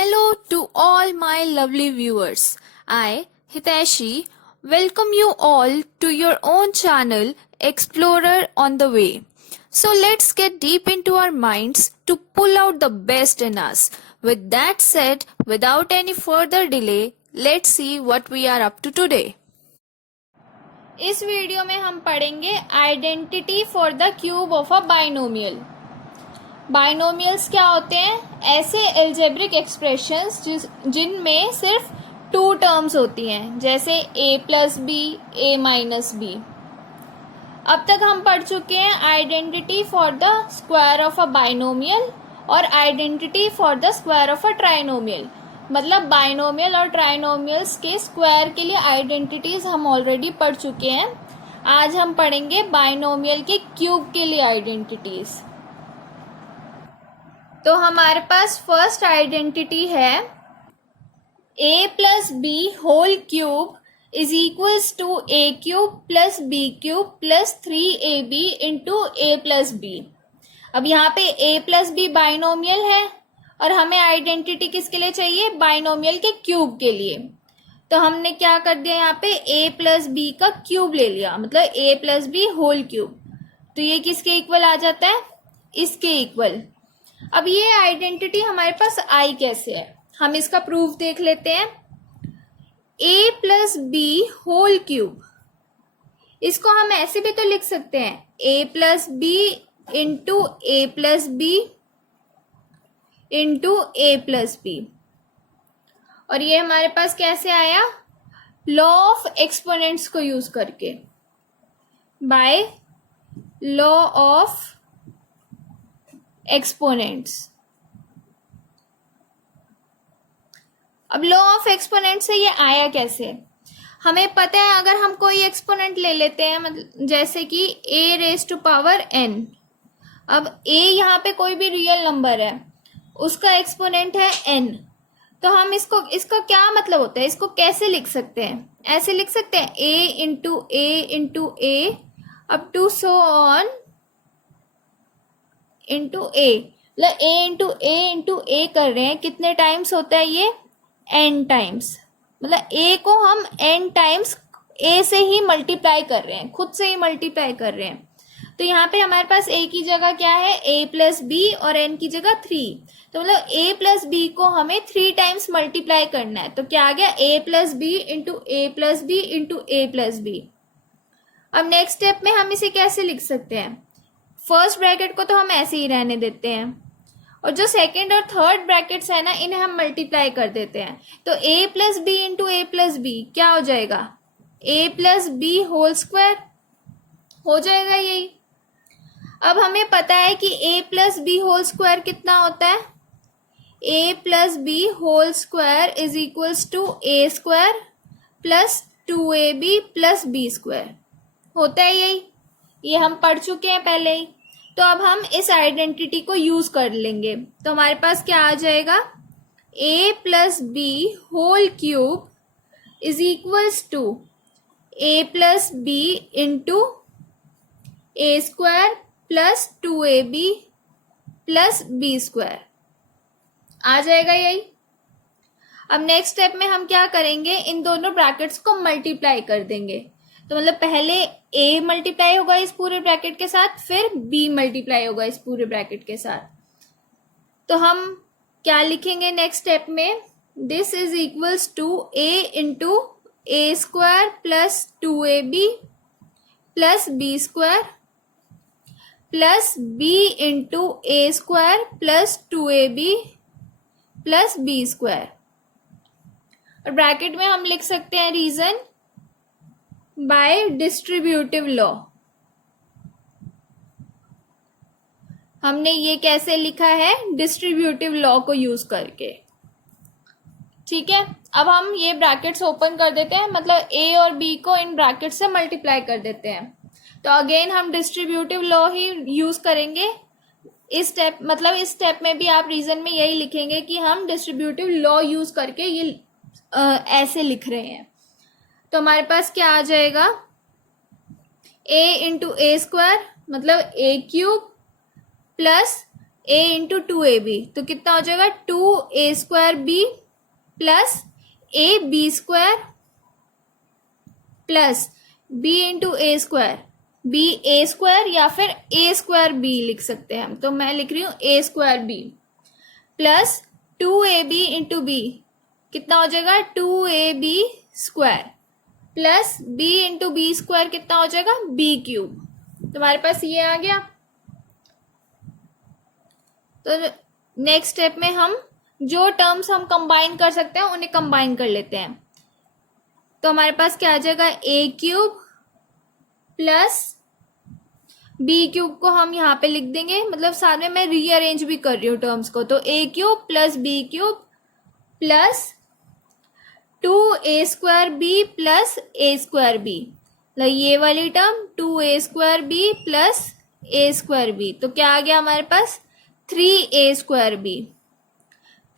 Hello to all my lovely viewers. I, Hiteshi, welcome you all to your own channel, Explorer on the Way. So let's get deep into our minds to pull out the best in us. With that said, without any further delay, let's see what we are up to today. इस video में हम पढ़ेंगे identity for the cube of a binomial. Binomials क्या होते हैं? ऐसे algebraic expressions जिनमें सिर्फ टू टर्म्स होती हैं, जैसे a plus B, a minus B. अब तक हम पढ़ चुके हैं identity for the square of a binomial और identity for the square of a trinomial. मतलब बाइनोमियल और ट्राइनोमियल्स के स्क्वायर के लिए आइडेंटिटीज हम ऑलरेडी पढ़ चुके हैं। आज हम पढ़ेंगे बाइनोमियल के क्यूब के लिए आइडेंटिटीज। तो हमारे पास फर्स्ट आइडेंटिटी है a plus B whole cube is equals to a cube plus B cube plus 3ab into a plus b. अब यहाँ पे a प्लस बी बाइनोमियल है और हमें आइडेंटिटी किसके लिए चाहिए? बाइनोमियल के क्यूब के लिए। तो हमने क्या कर दिया, यहाँ पे a प्लस बी का क्यूब ले लिया, मतलब a plus B whole cube. तो ये किसके इक्वल आ जाता है? इसके इक्वल। अब ये आइडेंटिटी हमारे पास आई कैसे है, हम इसका प्रूफ देख लेते हैं। a plus B whole cube, इसको हम ऐसे भी तो लिख सकते हैं, a plus B into a plus B into a plus b. और ये हमारे पास कैसे आया? लॉ ऑफ एक्सपोनेंट्स को यूज करके, बाय लॉ ऑफ एक्सपोनेंट्स। अब लॉ ऑफ एक्सपोनेंट से ये आया कैसे? हमें पता है अगर हम कोई एक्सपोनेंट ले लेते हैं, मतलब जैसे कि a raise to power n। अब a यहाँ पे कोई भी रियल नंबर है, उसका एक्सपोनेंट है n। तो हम इसको क्या मतलब होता है, इसको कैसे लिख सकते हैं? ऐसे लिख सकते हैं a into a up to so on into a। मतलब a इंटू a कर रहे हैं, कितने टाइम्स होता है ये? n times. मतलब a को हम n टाइम्स a से ही मल्टीप्लाई कर रहे हैं, खुद से ही मल्टीप्लाई कर रहे हैं। तो यहाँ पे हमारे पास a की जगह क्या है? a प्लस बी और n की जगह 3। तो मतलब a प्लस बी को हमें 3 टाइम्स मल्टीप्लाई करना है। तो क्या आ गया? a plus B into a plus B into a plus b. अब नेक्स्ट स्टेप में हम इसे कैसे लिख सकते हैं? फर्स्ट ब्रैकेट को तो हम ऐसे ही रहने देते हैं और जो सेकेंड और थर्ड ब्रैकेट्स है ना, इन्हें हम मल्टीप्लाई कर देते हैं। तो a plus B into a plus b क्या हो जाएगा? a plus B whole square हो जाएगा यही। अब हमें पता है कि a plus B whole square कितना होता है? a plus B whole square is equals to a square plus 2ab plus b square होता है यही। ये हम पढ़ चुके हैं पहले ही। तो अब हम इस आइडेंटिटी को यूज कर लेंगे। तो हमारे पास क्या आ जाएगा? a plus B whole cube is equals to a plus B into A square plus 2ab plus B square आ जाएगा यही। अब नेक्स्ट स्टेप में हम क्या करेंगे? इन दोनों ब्रैकेट्स को मल्टीप्लाई कर देंगे। तो मतलब पहले a मल्टीप्लाई होगा इस पूरे ब्रैकेट के साथ, फिर b मल्टीप्लाई होगा इस पूरे ब्रैकेट के साथ। तो हम क्या लिखेंगे नेक्स्ट स्टेप में? This is equals to a into A square plus 2ab plus B square plus b into A square plus 2ab plus B square. और ब्रैकेट में हम लिख सकते हैं रीजन बाय डिस्ट्रीब्यूटिव लॉ। हमने ये कैसे लिखा है? डिस्ट्रीब्यूटिव लॉ को यूज करके। ठीक है, अब हम ये ब्रैकेट्स ओपन कर देते हैं, मतलब a और b को इन ब्रैकेट से मल्टीप्लाई कर देते हैं। तो अगेन हम डिस्ट्रीब्यूटिव लॉ ही यूज करेंगे इस स्टेप, मतलब इस स्टेप में भी आप रीजन में यही लिखेंगे कि हम डिस्ट्रीब्यूटिव लॉ यूज करके ये ऐसे लिख रहे हैं। तो हमारे पास क्या आ जाएगा? a इंटू ए स्क्वायर मतलब a cube plus a into two a b, तो कितना हो जाएगा 2a² plus a b square plus B into a², b a² या फिर a² b लिख सकते हैं हम, तो मैं लिख रही हूँ a² b plus 2ab into B, कितना हो जाएगा 2ab² plus b into b square कितना हो जाएगा b³। तुम्हारे पास ये आ गया। तो नेक्स्ट स्टेप में हम जो टर्म्स हम कंबाइन कर सकते हैं उन्हें कंबाइन कर लेते हैं। तो हमारे पास क्या आ जाएगा a³ प्लस b³ को हम यहाँ पे लिख देंगे, मतलब साथ में मैं रीअरेंज भी कर रही हूँ टर्म्स को, तो a³ plus b³ plus 2a² plus a², मतलब ये वाली टर्म 2a² प्लस a² तो क्या आ गया हमारे पास 3a²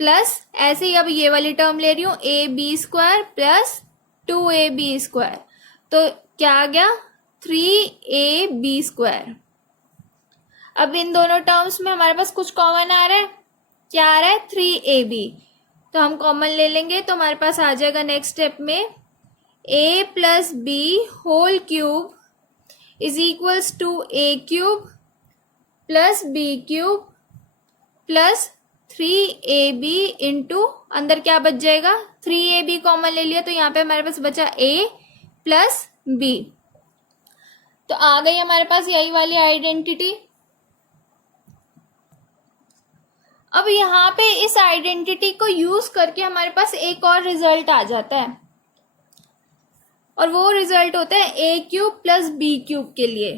प्लस ऐसे ही अब ये वाली टर्म ले रही हूँ ab² प्लस 2ab², तो क्या आ गया 3ab²। अब इन दोनों टर्म्स में हमारे पास कुछ कॉमन आ रहा है, क्या आ रहा है 3ab, तो हम कॉमन ले लेंगे, तो हमारे पास आ जाएगा नेक्स्ट स्टेप में a plus B whole cube is equals to a³ plus b³ plus 3ab into अंदर क्या बच जाएगा 3ab कॉमन ले लिया, तो यहाँ पे हमारे पास बचा a प्लस b, तो आ गई हमारे पास यही वाली आइडेंटिटी। अब यहाँ पे इस आइडेंटिटी को यूज करके हमारे पास एक और रिजल्ट आ जाता है, और वो रिजल्ट होता है a³ प्लस b³ के लिए।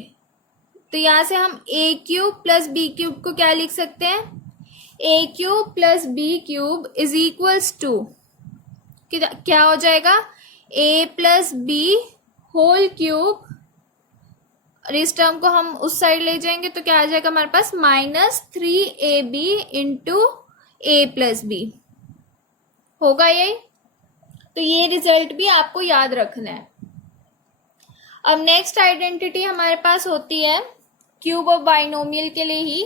तो यहाँ से हम a³ प्लस b³ को क्या लिख सकते हैं, a³ plus b³ is equals to क्या हो जाएगा a plus B whole cube, और इस टर्म को हम उस साइड ले जाएंगे तो क्या आ जाएगा हमारे पास -3ab into a plus b होगा यही। तो ये रिजल्ट भी आपको याद रखना है। अब नेक्स्ट आइडेंटिटी हमारे पास होती है क्यूब ऑफ बाइनोमियल के लिए ही।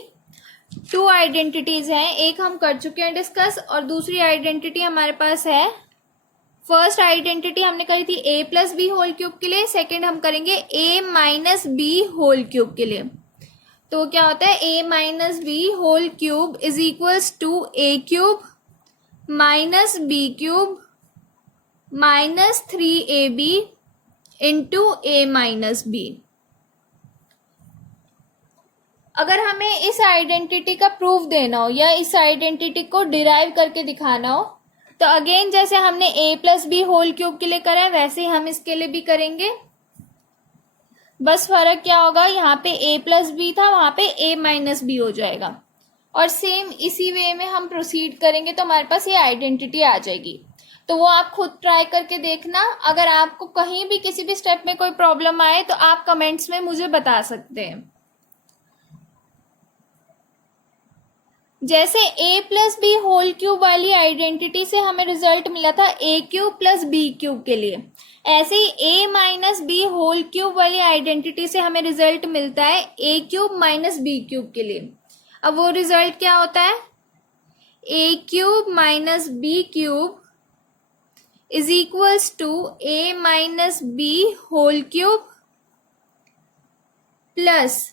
टू आइडेंटिटीज हैं, एक हम कर चुके हैं डिस्कस और दूसरी आइडेंटिटी हमारे पास है, फर्स्ट आइडेंटिटी हमने करी थी a plus B whole cube के लिए, सेकेंड हम करेंगे a minus B whole cube के लिए। तो क्या होता है a minus B whole cube is equals to a³ minus b³ minus 3ab into a minus b. अगर हमें इस आइडेंटिटी का प्रूफ देना हो या इस आइडेंटिटी को डिराइव करके दिखाना हो, तो अगेन जैसे हमने a plus B whole cube के लिए करा है वैसे ही हम इसके लिए भी करेंगे। बस फर्क क्या होगा, यहाँ पे a प्लस बी था, वहां पे a माइनस बी हो जाएगा, और सेम इसी वे में हम प्रोसीड करेंगे तो हमारे पास ये आइडेंटिटी आ जाएगी। तो वो आप खुद ट्राई करके देखना। अगर आपको कहीं भी किसी भी स्टेप में कोई प्रॉब्लम आए तो आप कमेंट्स में मुझे बता सकते हैं। जैसे a plus B whole cube वाली आइडेंटिटी से हमें रिजल्ट मिला था a³ प्लस b³ के लिए, ऐसे ही a minus B whole cube वाली आइडेंटिटी से हमें रिजल्ट मिलता है a³ माइनस b³ के लिए। अब वो रिजल्ट क्या होता है, a³ minus b³ is equals to a minus B whole cube plus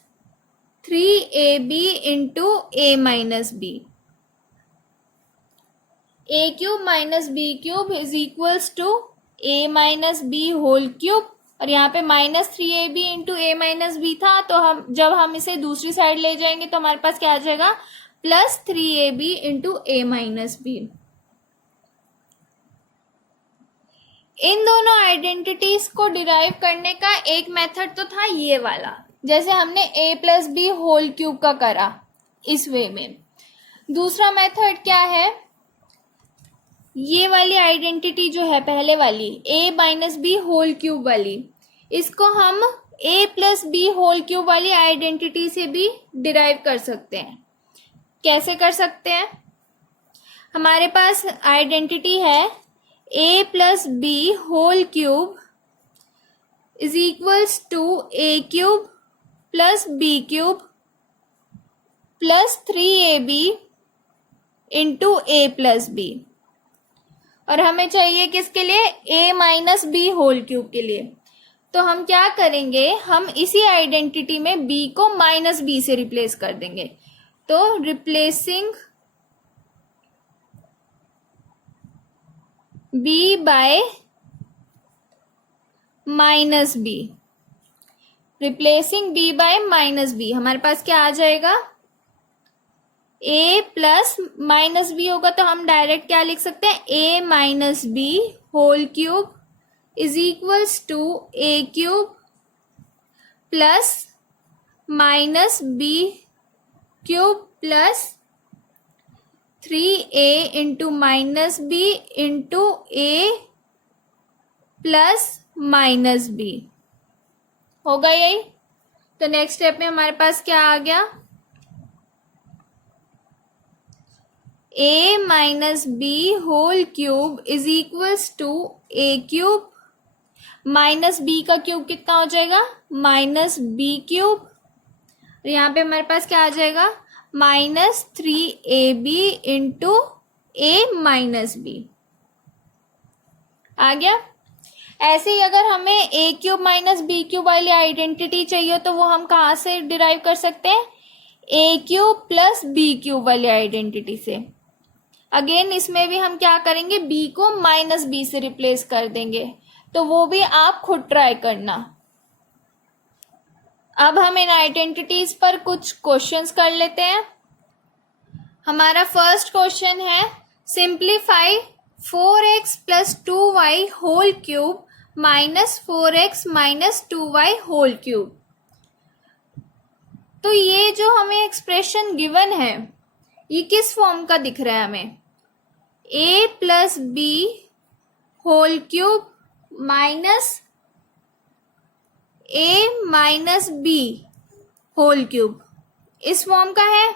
3ab into a minus b. a³ minus b³ is equals to a minus B whole cube, और यहाँ पे -3ab into a minus B था, तो हम जब हम इसे दूसरी साइड ले जाएंगे तो हमारे पास क्या आ जाएगा +3ab into a minus B. इन दोनों आइडेंटिटीज को डिराइव करने का एक मेथड तो था ये वाला, जैसे हमने a plus B whole cube का करा इस वे में। दूसरा मेथड क्या है, ये वाली आइडेंटिटी जो है पहले वाली a minus B whole cube वाली, इसको हम a plus B whole cube वाली आइडेंटिटी से भी डिराइव कर सकते हैं। कैसे कर सकते हैं, हमारे पास आइडेंटिटी है a plus B whole cube is equals to a³ plus b³ plus 3ab into a plus b. और हमें चाहिए किसके लिए? a minus B whole cube के लिए। तो हम क्या करेंगे, हम इसी आइडेंटिटी में b को माइनस बी से रिप्लेस कर देंगे। तो replacing b by minus b, replacing b by minus b, हमारे पास क्या आ जाएगा? a प्लस माइनस बी होगा तो हम डायरेक्ट क्या लिख सकते हैं? a minus B whole cube is equals to a cube plus minus B cube plus 3a into minus b into a plus minus b. होगा यही? तो नेक्स्ट स्टेप में हमारे पास क्या आ गया? a minus B whole cube is equals to a cube, minus B का क्यूब कितना हो जाएगा? Minus B cube. यहाँ पे हमारे पास क्या आ जाएगा? Minus 3ab into a minus B. आ गया? ऐसे ही अगर हमें a cube minus B cube वाली आइडेंटिटी चाहिए तो वो हम कहाँ से डिराइव कर सकते हैं? a cube plus B cube वाली आइडेंटिटी से। अगेन इसमें भी हम क्या करेंगे? b को माइनस बी से रिप्लेस कर देंगे। तो वो भी आप खुद ट्राई करना। अब हम इन आइडेंटिटीज पर कुछ क्वेश्चंस कर लेते हैं। हमारा फर्स्ट क्वेश्चन है, simplify 4x plus 2y whole cube minus 4x minus 2y whole cube. तो ये जो हमें एक्सप्रेशन गिवन है ये किस फॉर्म का दिख रहा है हमें? a plus B whole cube minus a minus B whole cube, इस फॉर्म का है।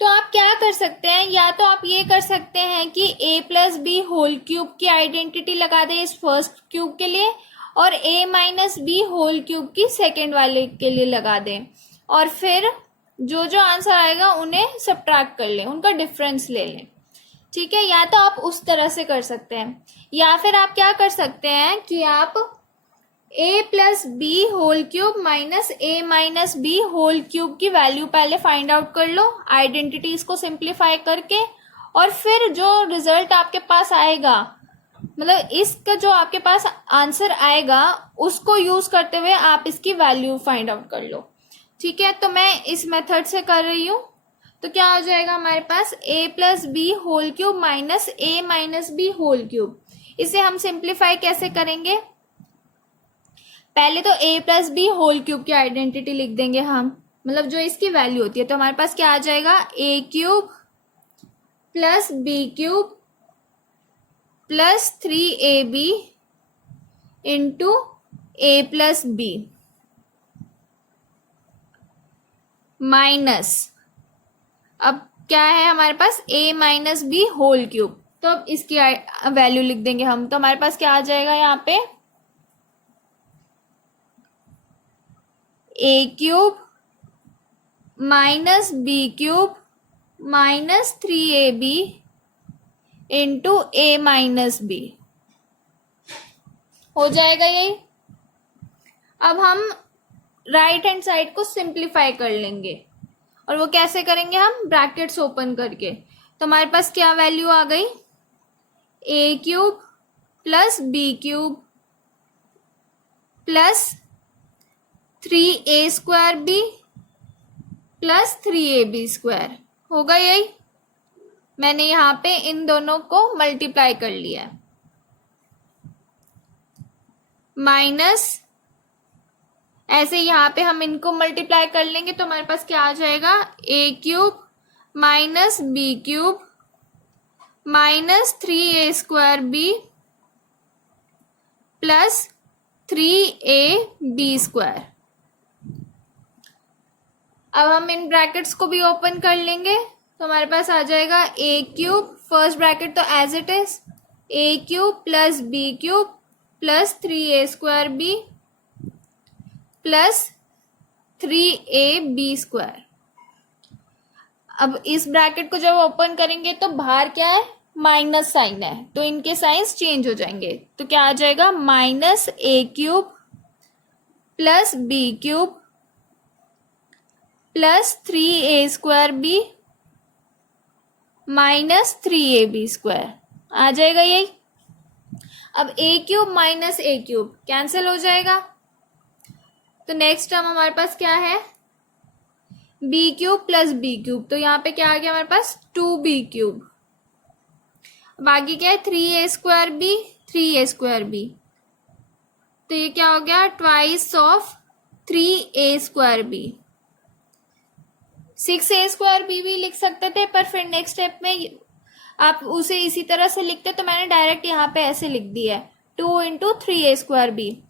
तो आप क्या कर सकते हैं, या तो आप ये कर सकते हैं कि a plus B whole cube की आइडेंटिटी लगा दें इस फर्स्ट क्यूब के लिए और a minus B whole cube की सेकेंड वाले के लिए लगा दें, और फिर जो जो आंसर आएगा उन्हें सब्ट्रैक्ट कर लें, उनका डिफरेंस ले लें। ठीक है, या तो आप उस तरह से कर सकते हैं, या फिर आप क्या कर सकते हैं कि आप a plus B whole cube minus a minus B whole cube की वैल्यू पहले फाइंड आउट कर लो आइडेंटिटीज को सिंप्लीफाई करके, और फिर जो रिजल्ट आपके पास आएगा, मतलब इसका जो आपके पास आंसर आएगा उसको यूज करते हुए आप इसकी वैल्यू फाइंड आउट कर लो। ठीक है, तो मैं इस मेथड से कर रही हूँ। तो क्या हो जाएगा हमारे पास? a plus B whole cube minus a minus B whole cube. इसे हम सिंप्लीफाई कैसे करेंगे? पहले तो a plus B whole cube की आइडेंटिटी लिख देंगे हम, मतलब जो इसकी वैल्यू होती है। तो हमारे पास क्या आ जाएगा? a cube plus B cube plus 3ab into a plus b minus, अब क्या है हमारे पास? a minus B whole cube. तो अब इसकी वैल्यू लिख देंगे हम। तो हमारे पास क्या आ जाएगा यहाँ पे? a cube minus B cube minus 3ab into a minus b. हो जाएगा यही। अब हम राइट हैंड साइड को सिंप्लीफाई कर लेंगे, और वो कैसे करेंगे? हम ब्रैकेट्स ओपन करके। तो हमारे पास क्या वैल्यू आ गई? a cube plus B cube plus 3a square b plus 3ab square. होगा यही? मैंने यहाँ पे इन दोनों को मल्टीप्लाई कर लिया है, माइनस ऐसे यहाँ पे हम इनको मल्टीप्लाई कर लेंगे। तो हमारे पास क्या आ जाएगा? a cube minus B cube minus 3a square b plus 3ab square. अब हम इन ब्रैकेट्स को भी ओपन कर लेंगे। तो हमारे पास आ जाएगा a क्यूब, फर्स्ट ब्रैकेट तो as it is, a cube plus B cube plus 3a square b plus 3ab square. अब इस ब्रैकेट को जब ओपन करेंगे तो बाहर क्या है, माइनस साइन है, तो इनके साइंस चेंज हो जाएंगे। तो क्या आ जाएगा, minus A cube plus B cube plus 3a² B minus 3ab square आ जाएगा यही। अब A cube minus A cube cancel हो जाएगा, तो नेक्स्ट टर्म हमारे पास क्या है, B cube plus B cube, तो यहाँ पे क्या आ गया हमारे पास 2b क्यूब। अब आगे क्या है, 3a² बी 3a² बी, तो ये क्या हो गया, twice of 3a² B. 6a² B भी लिख सकते थे, पर फिर नेक्स्ट स्टेप में आप उसे इसी तरह से लिखते, तो मैंने डायरेक्ट यहाँ पे ऐसे लिख दिया है 2 इंटू 3a² बी।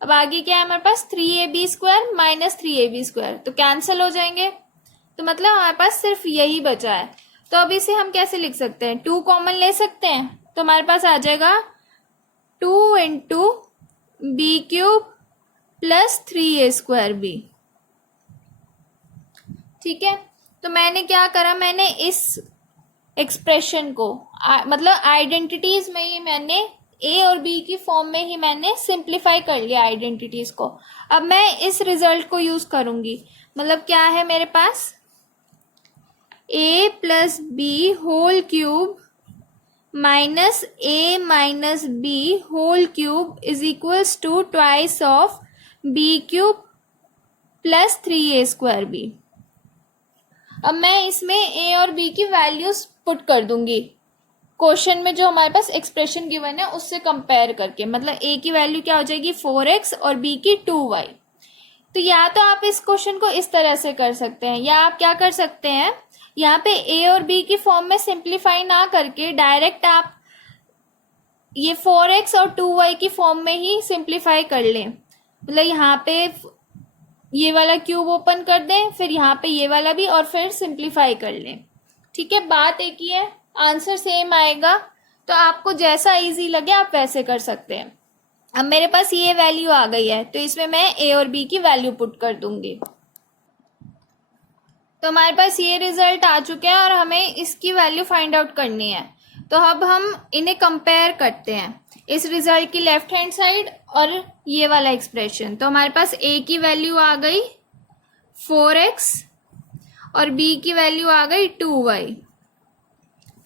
अब आगे क्या है हमारे पास, 3ab² माइनस 3ab², तो कैंसिल हो जाएंगे, तो मतलब हमारे पास सिर्फ यही बचा है। तो अब इसे हम कैसे लिख सकते हैं, 2 कॉमन ले सकते हैं, तो हमारे पास आ जाएगा 2 into b cube plus 3a² b. ठीक है, तो मैंने क्या करा, मैंने इस एक्सप्रेशन को मतलब आइडेंटिटीज में ही मैंने ए और बी की फॉर्म में ही मैंने सिंप्लीफाई कर लिया आइडेंटिटीज को। अब मैं इस रिजल्ट को यूज करूंगी, मतलब क्या है मेरे पास, A plus B whole cube minus A minus B whole cube is equals to twice of B cube plus 3a² B. अब मैं इसमें ए और बी की वैल्यूज पुट कर दूंगी, क्वेश्चन में जो हमारे पास एक्सप्रेशन गिवन है उससे कंपेयर करके, मतलब ए की वैल्यू क्या हो जाएगी 4x और बी की 2y। तो या तो आप इस क्वेश्चन को इस तरह से कर सकते हैं, या आप क्या कर सकते हैं, यहाँ पे ए और बी की फॉर्म में सिंप्लीफाई ना करके डायरेक्ट आप ये 4x और 2y की फॉर्म में ही सिंप्लीफाई कर लें। मतलब यहाँ पे ये वाला क्यूब ओपन कर दें, फिर यहाँ पे ये वाला भी, और फिर सिंप्लीफाई कर लें। ठीक है, बात एक ही है, आंसर सेम आएगा, तो आपको जैसा इजी लगे आप वैसे कर सकते हैं। अब मेरे पास ये वैल्यू आ गई है, तो इसमें मैं ए और बी की वैल्यू पुट कर दूंगी। तो हमारे पास ये रिजल्ट आ चुके हैं और हमें इसकी वैल्यू फाइंड आउट करनी है। तो अब हम इन्हें कंपेयर करते हैं, इस रिजल्ट की लेफ्ट हैंड साइड और ये वाला एक्सप्रेशन। तो हमारे पास ए की वैल्यू आ गई 4x और बी की वैल्यू आ गई 2y।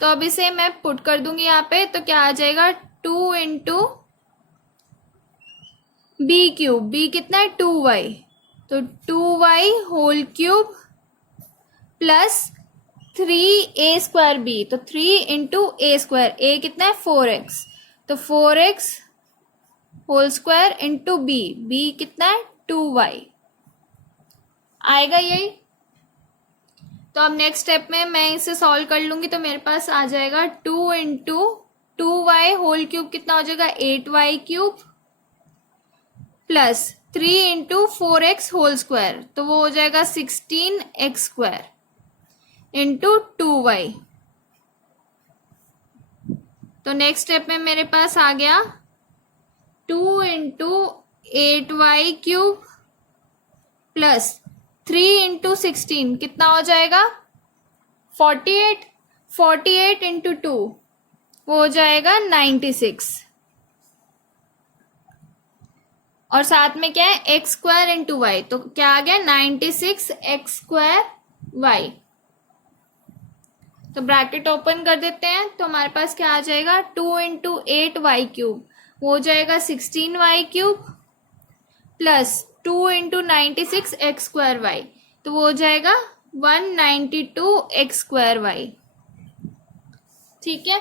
तो अब इसे मैं पुट कर दूंगी यहाँ पे, तो क्या आ जाएगा 2 इंटू बी क्यूब, बी कितना है 2y, तो 2y whole cube plus 3a² B, तो 3 इंटू a², a कितना है 4x, तो 4x whole square into B, b कितना है 2y आएगा यही। तो अब नेक्स्ट स्टेप में मैं इसे सॉल्व कर लूंगी, तो मेरे पास आ जाएगा 2 इंटू 2y होल क्यूब कितना हो जाएगा 8y cube plus 3 into 4x whole square, तो वो हो जाएगा 16x² इंटू 2y। तो नेक्स्ट स्टेप में मेरे पास आ गया 2 into 8y cube plus 3 into 16 कितना हो जाएगा 48, 48 इंटू 2 वो हो जाएगा 96, और साथ में क्या है x² इंटू वाई, तो क्या आ गया 96x² y। तो ब्रैकेट ओपन कर देते हैं, तो हमारे पास क्या आ जाएगा 2 इंटू 8y क्यूब वो हो जाएगा 16y cube plus 2 into 96x² y, तो वो हो जाएगा 192x² y। ठीक है,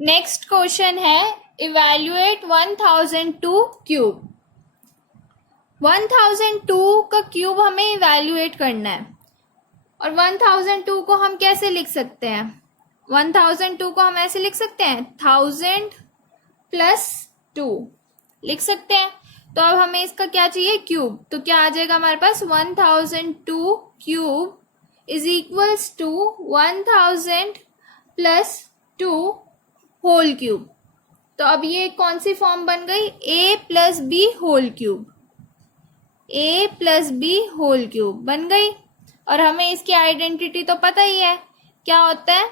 नेक्स्ट क्वेश्चन है इवैल्यूएट 1002 क्यूब। 1002 का क्यूब हमें इवैल्यूएट करना है, और 1002 को हम कैसे लिख सकते हैं, 1002 को हम ऐसे लिख सकते हैं 1000 प्लस 2 लिख सकते हैं। तो अब हमें इसका क्या चाहिए क्यूब, तो क्या आ जाएगा हमारे पास 1002 cube is equals to 1000 plus 2 whole cube. तो अब ये कौन सी फॉर्म बन गई, a plus B whole cube, a plus B whole cube बन गई। और हमें इसकी आइडेंटिटी तो पता ही है, क्या होता है,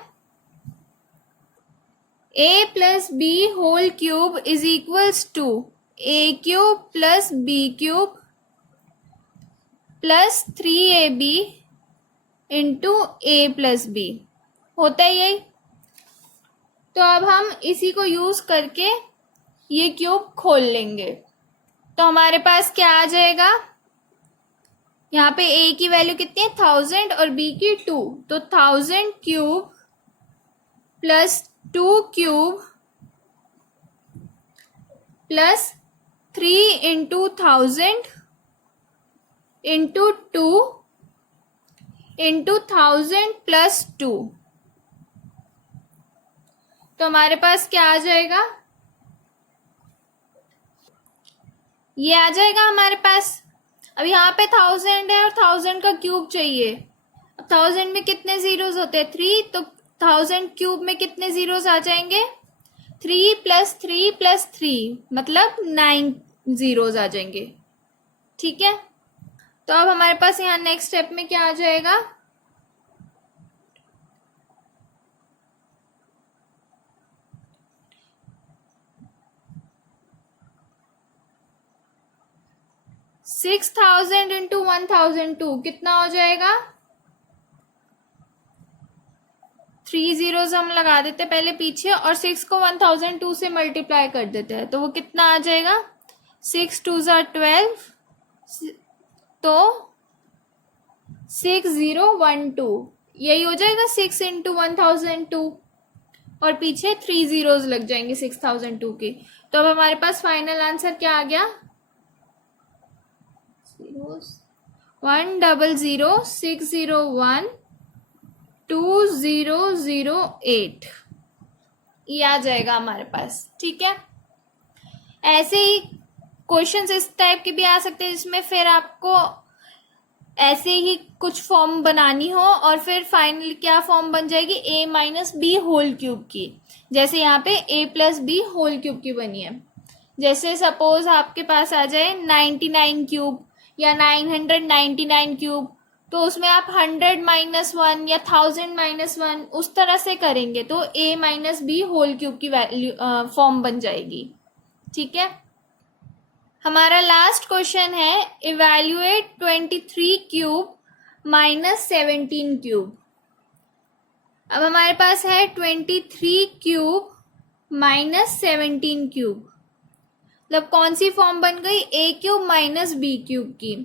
a plus B whole cube is equals to a cube plus B cube plus 3ab into a plus b, होता है यही। तो अब हम इसी को यूज करके ये क्यूब खोल लेंगे। तो हमारे पास क्या आ जाएगा, यहाँ पे a की वैल्यू कितनी है 1000 और b की 2, तो 1000 cube plus 2 cube plus 3 into 1000 into 2 into 1000 plus 2। तो हमारे पास क्या आ जाएगा, ये आ जाएगा हमारे पास। अब यहाँ पे 1000 है और 1000 का क्यूब चाहिए। अब 1000 में कितने जीरोस होते हैं 3, तो 1000 क्यूब में कितने जीरोस आ जाएंगे 3 प्लस 3 प्लस 3 मतलब 9 जीरोस आ जाएंगे। ठीक है, तो अब हमारे पास यहाँ नेक्स्ट स्टेप में क्या आ जाएगा, सिक्स 1000 इंटू 1002 कितना हो जाएगा, 3 जीरोस हम लगा देते पहले पीछे और 6 को 1002 से मल्टीप्लाई कर देते हैं, तो वो कितना आ जाएगा 6 2 12, तो 6012, यही हो जाएगा 6 इंटू 1002 और पीछे 3 जीरोस लग जाएंगे 6002 के। तो अब हमारे पास फाइनल आंसर क्या आ गया, 10060120008, ये आ जाएगा हमारे पास। ठीक है, ऐसे ही क्वेश्चंस इस टाइप के भी आ सकते हैं जिसमें फिर आपको ऐसे ही कुछ फॉर्म बनानी हो और फिर फाइनली क्या फॉर्म बन जाएगी a minus B whole cube की, जैसे यहाँ पे a plus B whole cube की बनी है। जैसे सपोज आपके पास आ जाए 99 क्यूब या 999 क्यूब, तो उसमें आप 100 माइनस 1 या 1000 माइनस 1 उस तरह से करेंगे तो a minus B whole cube की वैल्यू फॉर्म बन जाएगी। ठीक है, हमारा लास्ट क्वेश्चन है इवैल्यूएट 23 क्यूब माइनस 17 क्यूब। अब हमारे पास है 23 क्यूब माइनस 17 क्यूब, मतलब कौन सी फॉर्म बन गई a cube minus B cube की।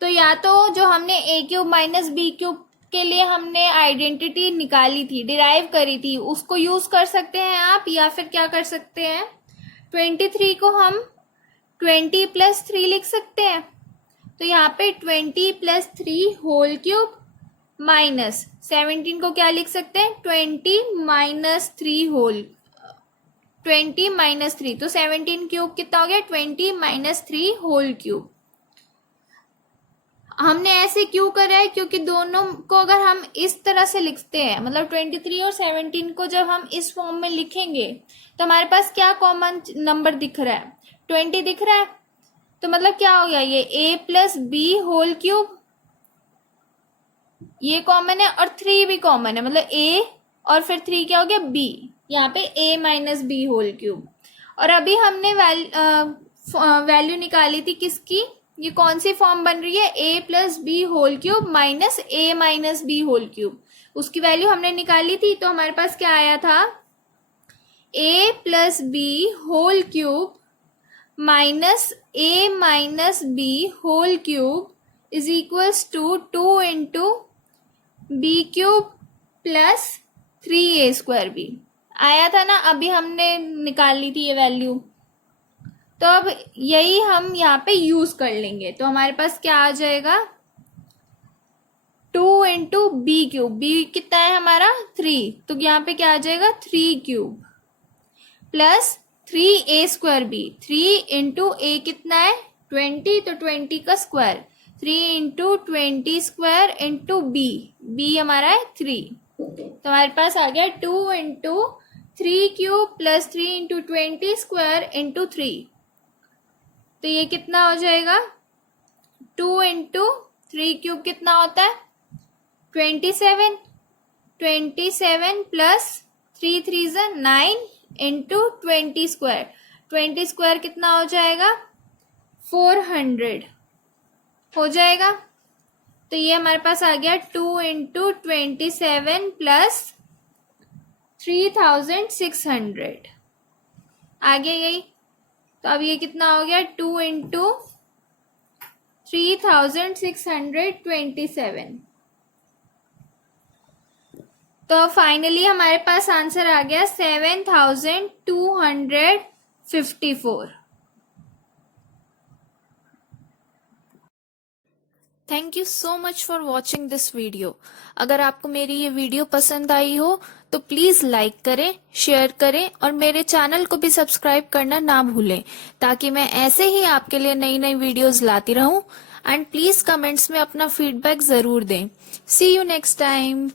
तो या तो जो हमने a cube minus B cube के लिए हमने आइडेंटिटी निकाली थी, डिराइव करी थी, उसको यूज कर सकते हैं आप, या फिर क्या कर सकते हैं 23 को हम 20 प्लस 3 लिख सकते हैं। तो यहाँ पे 20 प्लस 3 होल क्यूब माइनस 17 को क्या लिख सकते हैं 20 माइनस 3 होल 20 माइनस 3, तो 17 क्यूब कितना हो गया 20 माइनस 3 होल क्यूब। हमने ऐसे क्यों करा है, क्योंकि दोनों को अगर हम इस तरह से लिखते हैं, मतलब 23 और 17 को जब हम इस फॉर्म में लिखेंगे तो हमारे पास क्या कॉमन नंबर दिख रहा है 20 दिख रहा है। तो मतलब क्या हो गया, ये a plus B whole cube ये कॉमन है और 3 भी कॉमन है, मतलब a और फिर 3 क्या हो गया b, यहाँ पे a minus B whole cube. और अभी हमने वैल्यू निकाली थी किसकी, ये कौन सी फॉर्म बन रही है a plus B whole cube minus a minus B whole cube, उसकी वैल्यू हमने निकाली थी। तो हमारे पास क्या आया था a plus B whole cube minus a minus B whole cube is equals to 2 into b cube plus 3a square b आया था ना, अभी हमने निकाल ली थी ये वैल्यू। तो अब यही हम यहाँ पे यूज कर लेंगे। तो हमारे पास क्या आ जाएगा 2 इंटू बी क्यूब, बी कितना है हमारा 3, तो यहाँ पे क्या आ जाएगा 3 cube plus 3a square B, 3 into A कितना है 20, तो 20 का square 3 into 20 square into B, B हमारा है 3, तो हमारे पास आ गया 2 into 3 cube plus 3 into 20 square into 3, तो ये कितना हो जाएगा 2 इंटू 3 क्यूब कितना होता है 27, 27 प्लस 3 3 9 इंटू 20 स्क्वायर, 20 स्क्वायर कितना हो जाएगा 400 हो जाएगा। तो ये हमारे पास आ गया 2 इंटू 27 प्लस 3600 आ गया यही। तो अब ये कितना हो गया 2 इंटू 3627। तो फाइनली हमारे पास आंसर आ गया 7254। Thank you so much for watching this video. अगर आपको मेरी ये वीडियो पसंद आई हो तो प्लीज लाइक करें, शेयर करें और मेरे चैनल को भी सब्सक्राइब करना ना भूलें, ताकि मैं ऐसे ही आपके लिए नई नई वीडियोस लाती रहूं। एंड प्लीज कमेंट्स में अपना फीडबैक जरूर दें। सी यू नेक्स्ट टाइम।